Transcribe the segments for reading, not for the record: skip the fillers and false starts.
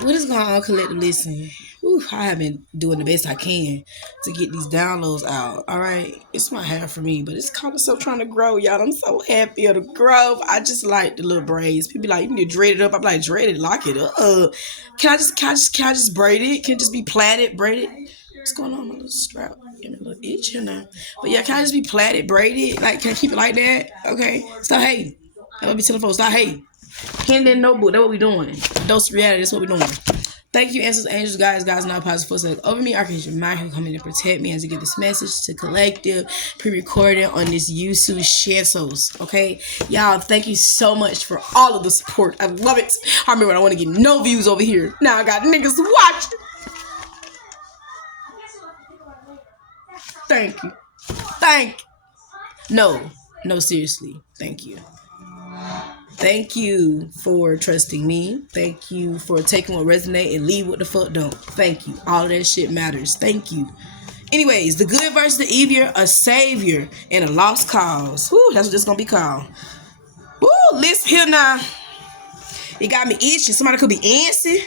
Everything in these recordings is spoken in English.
What is going on, collective listening? Whew, I have been doing the best I can to get these downloads out. All right, it's my hair for me, but it's kind of still trying to grow, y'all. I'm so happy of the growth. I just like the little braids. People be like, you need to dread it up. I'm like, dread it, lock it up. Can I just braid it? Can it just be plaited, braided? What's going on, my little strap? Give me a little itch here now. But yeah, can I just be plaited, braided? Like, can I keep it like that? Okay, stop hating. That would be telling folks, stop hating. Pen and notebook, that's what we doing. Dose of reality, that's what we doing. Thank you, ancestors, angels, guys, not positive forces over me. Archangel Mind who come in and protect me as I get this message to collective, pre-recorded on this YouTube Chansos. Okay, y'all, thank you so much for all of the support. I love it. I remember when I want to get no views over here. Now I got niggas watching. Thank you. Thank you. No, seriously. Thank you. Thank you for trusting me. Thank you for taking what resonate and leave what the fuck don't. Thank you. All of that shit matters. Thank you. Anyways, the good versus the evil, a savior and a lost cause. Woo, that's what this gonna be called. Woo, listen here now. It got me itching. Somebody could be antsy.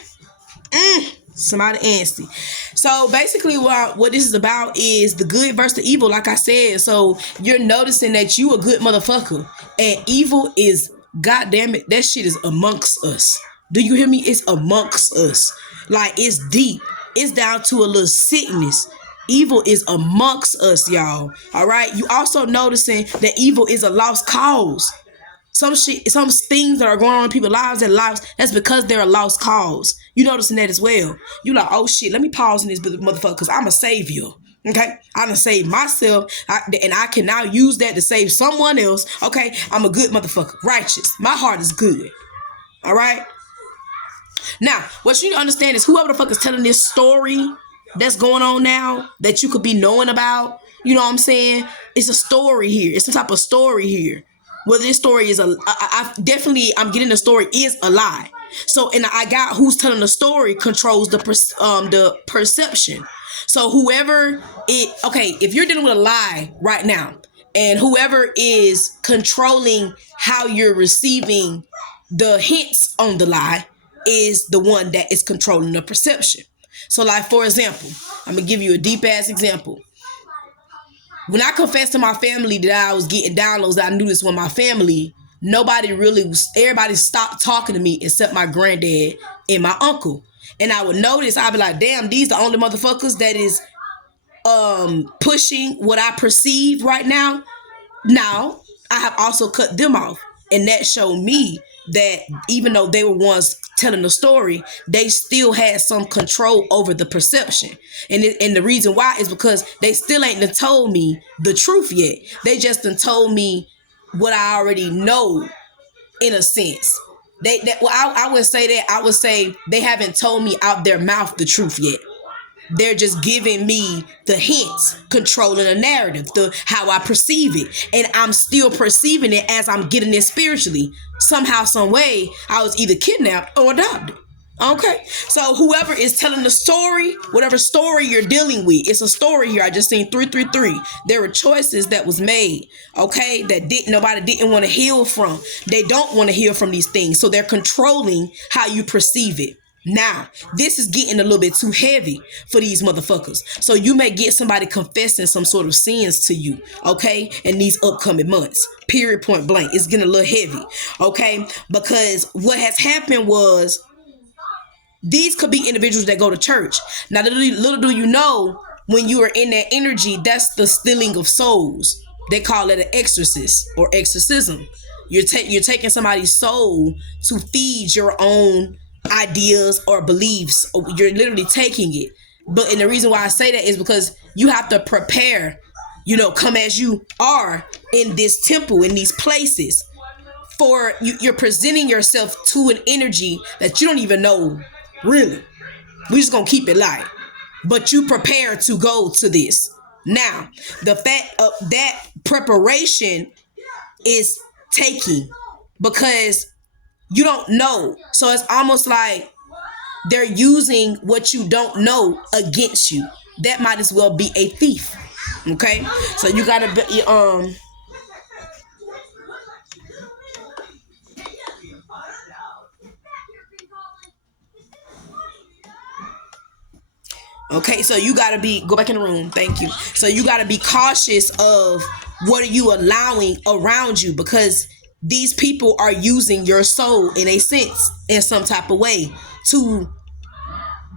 Somebody antsy. So basically what this is about is the good versus the evil, like I said. So you're noticing that you a good motherfucker and evil is, God damn it, that shit is amongst us. Do you hear me? It's amongst us. Like, it's deep. It's down to a little sickness. Evil is amongst us, y'all. All right? You also noticing that evil is a lost cause. Some things that are going on in people's lives, that's because they're a lost cause. You noticing that as well. You like, oh shit, let me pause in this motherfucker because I'm a savior. Okay, I done saved myself, and I can now use that to save someone else. Okay, I'm a good motherfucker, righteous. My heart is good. All right. Now, what you need to understand is whoever the fuck is telling this story that's going on now that you could be knowing about, you know what I'm saying? It's a story here. It's some type of story here. Whether this story is I'm getting the story is a lie. So, and I got who's telling the story controls the perception. So if you're dealing with a lie right now, and whoever is controlling how you're receiving the hints on the lie is the one that is controlling the perception. So, like, for example, I'm gonna give you a deep ass example. When I confessed to my family that I was getting downloads, that I knew this was my family, everybody stopped talking to me except my granddad and my uncle. And I would notice, I'd be like, damn, these the only motherfuckers that is pushing what I perceive right now. Now, I have also cut them off. And that showed me that even though they were ones telling the story, they still had some control over the perception. And the reason why is because they still ain't done told me the truth yet. They just done told me what I already know, in a sense. I would say that. I would say they haven't told me out their mouth the truth yet. They're just giving me the hints, controlling the narrative, how I perceive it. And I'm still perceiving it as I'm getting it spiritually. Somehow, some way, I was either kidnapped or adopted. Okay? So whoever is telling the story, whatever story you're dealing with, it's a story here. I just seen 333. There were choices that was made, okay, that nobody didn't want to heal from. They don't want to heal from these things. So they're controlling how you perceive it. Now, this is getting a little bit too heavy for these motherfuckers. So you may get somebody confessing some sort of sins to you, okay, in these upcoming months. Period, point blank. It's getting a little heavy, okay? Because what has happened was these could be individuals that go to church. Now, little do you know, when you are in that energy, that's the stealing of souls. They call it an exorcist or exorcism. You're taking somebody's soul to feed your own ideas or beliefs. You're literally taking it. And the reason why I say that is because you have to prepare, come as you are in this temple, in these places, for you're presenting yourself to an energy that you don't even know, really. We're just gonna keep it light, but you prepare to go to this. Now, the fact of that preparation is taking, because you don't know. So it's almost like they're using what you don't know against you. That might as well be a thief. Okay? So you gotta be Okay, so you gotta go back in the room. Thank you. So you gotta be cautious of what are you allowing around you, because these people are using your soul in a sense, in some type of way, to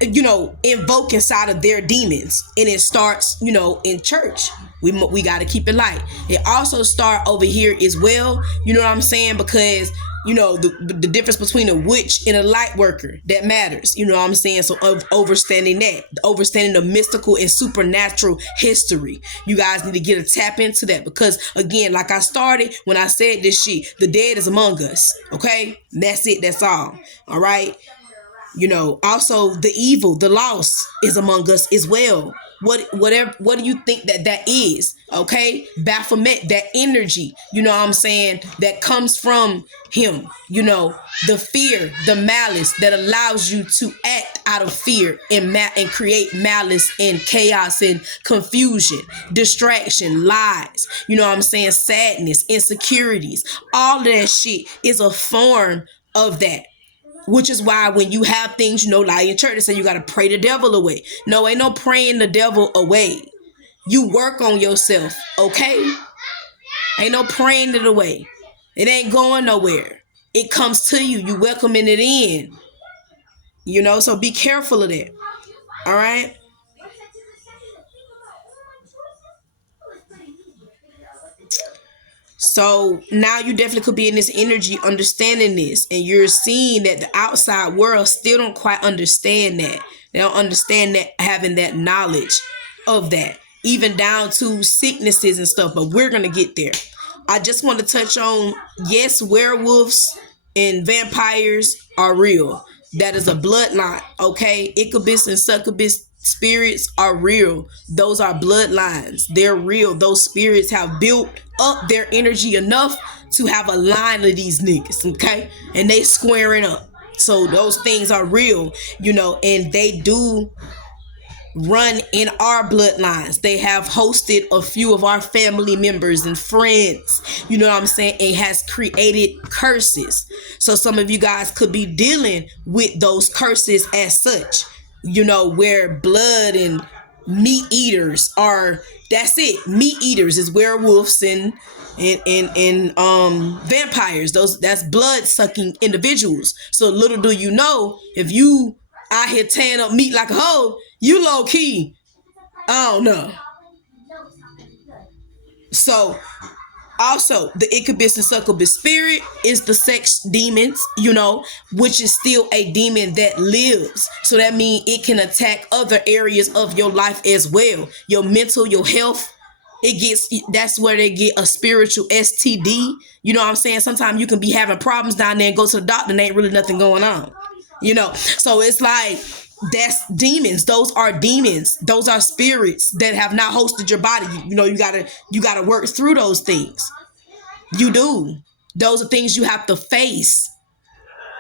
invoke inside of their demons. And it starts in church. We got to keep it light. It also start over here as well, you know what I'm saying, because the difference between a witch and a light worker, that matters, you know what I'm saying. So of understanding the mystical and supernatural history, you guys need to get a tap into that, because again, like I started when I said this shit, the dead is among us. Okay, that's it, that's all right. Also the evil, the loss is among us as well. What do you think that is? Okay, Baphomet, that energy, you know what I'm saying, that comes from him, the fear, the malice that allows you to act out of fear and create malice and chaos and confusion, distraction, lies, you know what I'm saying, sadness, insecurities. All of that shit is a form of that. Which is why when you have things, like in church, they say you got to pray the devil away. No, ain't no praying the devil away. You work on yourself, okay? Ain't no praying it away. It ain't going nowhere. It comes to you. You welcoming it in. So be careful of that. All right? So now you definitely could be in this energy understanding this, and you're seeing that the outside world still don't quite understand that. They don't understand that, having that knowledge of that, even down to sicknesses and stuff, but we're going to get there. I just want to touch on, yes, werewolves and vampires are real. That is a bloodline, okay? Incubus and succubus spirits are real. Those are bloodlines. They're real. Those spirits have built up their energy enough to have a line of these niggas, okay? And they squaring up. So those things are real, and they do run in our bloodlines. They have hosted a few of our family members and friends, you know what I'm saying? It has created curses. So some of you guys could be dealing with those curses as such, where blood and meat eaters are, that's it. Meat eaters is werewolves and vampires. That's blood sucking individuals. So little do you know, if you out here tearing up meat like a hoe, you low key, I don't know. So also the incubus and succubus spirit is the sex demons, which is still a demon that lives. So that means it can attack other areas of your life as well. Your mental, your health. That's where they get a spiritual STD. You know what I'm saying? Sometimes you can be having problems down there and go to the doctor and ain't really nothing going on. So it's like, that's demons. Those are demons. Those are spirits that have not hosted your body. You gotta work through those things. You do. Those are things you have to face.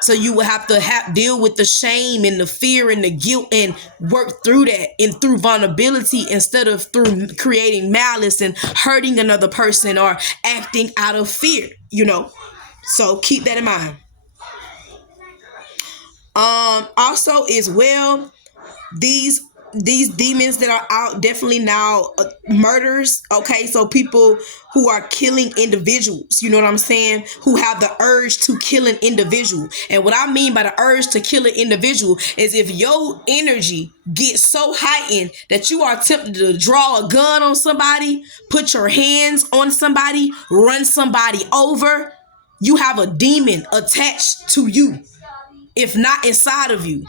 So you will have to deal with the shame and the fear and the guilt and work through that, and through vulnerability instead of through creating malice and hurting another person or acting out of fear, So keep that in mind. Also as well, these demons that are out definitely now murders. Okay, so people who are killing individuals, you know what I'm saying, who have the urge to kill an individual. And what I mean by the urge to kill an individual is if your energy gets so heightened that you are tempted to draw a gun on somebody, put your hands on somebody, run somebody over, you have a demon attached to you, if not inside of you,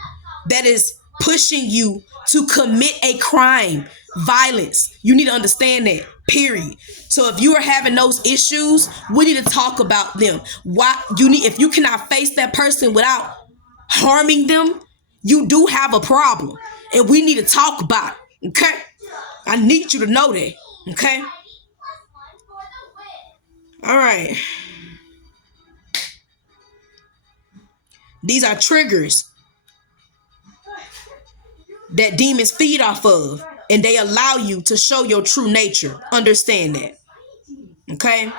that is pushing you to commit a crime, violence. You need to understand that, period. So if you are having those issues, we need to talk about them. If you cannot face that person without harming them, you do have a problem. And we need to talk about it, okay? I need you to know that, okay? All right. These are triggers that demons feed off of, and they allow you to show your true nature. Understand that. Okay?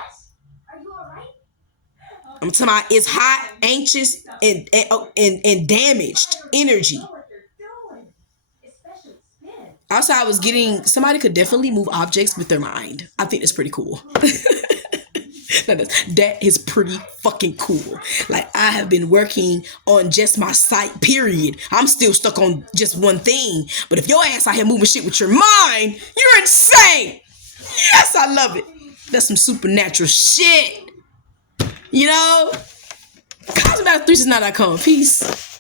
I'm talking about it's hot, anxious, and damaged energy. Also, I was getting somebody could definitely move objects with their mind. I think that's pretty cool. That is pretty fucking cool. Like, I have been working on just my sight, period. I'm still stuck on just one thing. But if your ass out here moving shit with your mind, you're insane. Yes, I love it. That's some supernatural shit. You know? Cosmetic369.com. Peace.